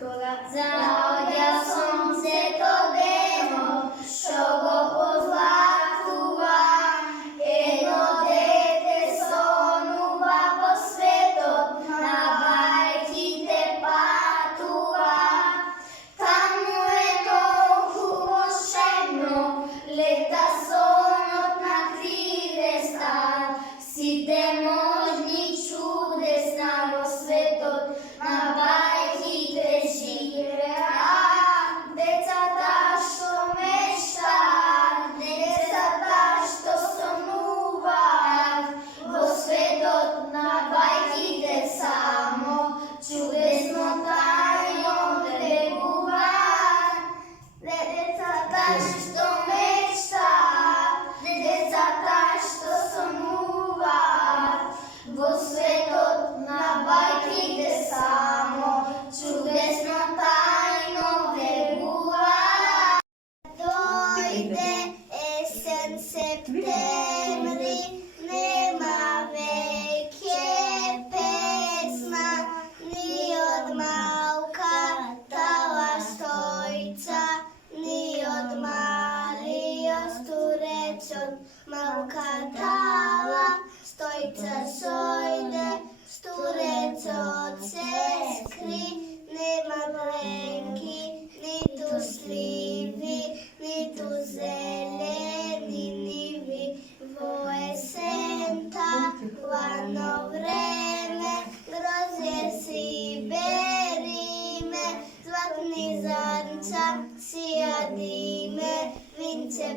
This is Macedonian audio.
Zahodя сонце тодемо, що го позлатува, едно дете сонува по светот, на бајките патува. Таму е толку волшебно, лета сонот на криле стан, сите можни чудесна во светот, на бајките живеат. Децата што мечтаат, децата што сонуваат, во светот на бајките само чудесно тајно влегуваат. Децата што мечтаат, децата што сонуваат, во светот на бајките само чудесно тајно влегуваат. Дојде есен септември, нема веќе песна, ни од малка тала стојца, ни од малиот стурецот. Малка тала стојца сојде, стурецот се скри, нема гренки, ниту сливи, ниту зелени ниви. Во есента, ладно време, грозје си бериме, златни зрнца си јадиме, винце